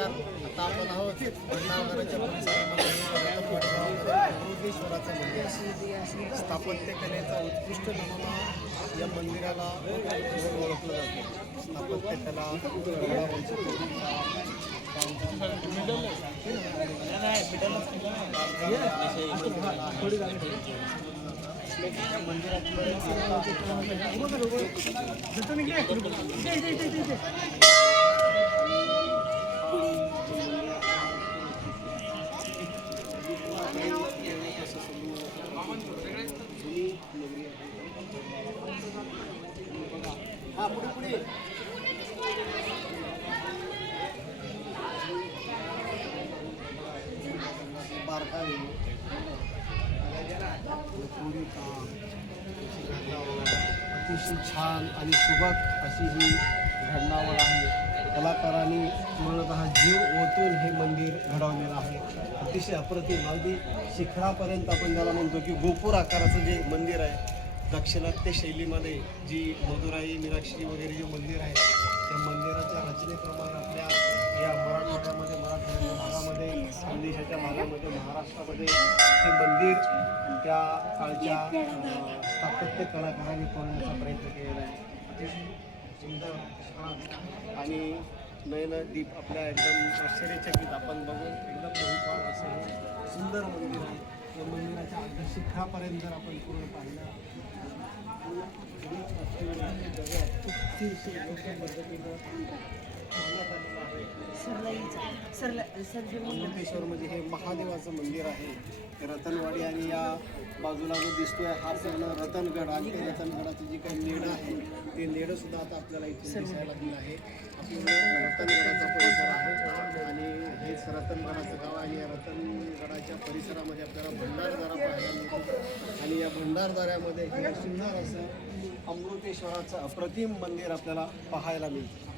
नमस्कार. आता आपण आहोत भंडारदऱ्याच्या परिसरामध्ये रतनवाडी गावामध्ये अमृतेश्वराचं मंदिर. स्थापत्यकलेचा उत्कृष्ट नमुना या मंदिराला ओळखलं जातं. स्थापत्यकला बारकावे अतिशय छान आणि सुबक अशी ही घडणावळ आहे. कलाकारांनी पूर्णतः जीव ओतून हे मंदिर घडवलेलं आहे. अतिशय अप्रतिम, अगदी शिखरापर्यंत आपण ज्याला म्हणतो की गोपूर आकाराचं जे मंदिर आहे, दाक्षिणात्य शैलीमध्ये जी मदुराई मीनाक्षी वगैरे जे मंदिर आहे, त्या मंदिराच्या रचनेप्रमाणे आपल्या या मराठवाड्यामध्ये मराठवाड्याच्या भागामध्ये खानदेशाच्या भागामध्ये महाराष्ट्रामध्ये हे मंदिर त्या काळच्या स्थापत्य कलाकारांनी करण्याचा प्रयत्न केलेला आहे. अतिशय सुंदर, छान आणि नयनदीप आपल्या एकदम आश्चर्यचकित आपण बघून एकदम बहुपार असं हे सुंदर मंदिर आहे. या मंदिराच्या अगदी शिखरापर्यंत जर आपण पूर्ण पाहिलं अमृतेश्वर म्हणजे हे महादेवाचं मंदिर आहे. रतनवाडी आणि या बाजूला जो दिसतोय हा पूर्ण रतनगड आणि त्या रतनगडाचं जे काही लेणं आहे ते लेणं सुद्धा आता आपल्याला इथे दिसायला लागलं आहे. आपलं रतनगडाचा परिसर आहे आणि हेच रतनगडाचं गाव आहे. या रतनगडाच्या परिसरामध्ये आपल्याला भंडारदरा पाहायला मिळतो आणि या भंडारदऱ्यामध्ये हे सुंदर असं अमृतेश्वराचं अप्रतिम मंदिर आपल्याला पाहायला मिळतं.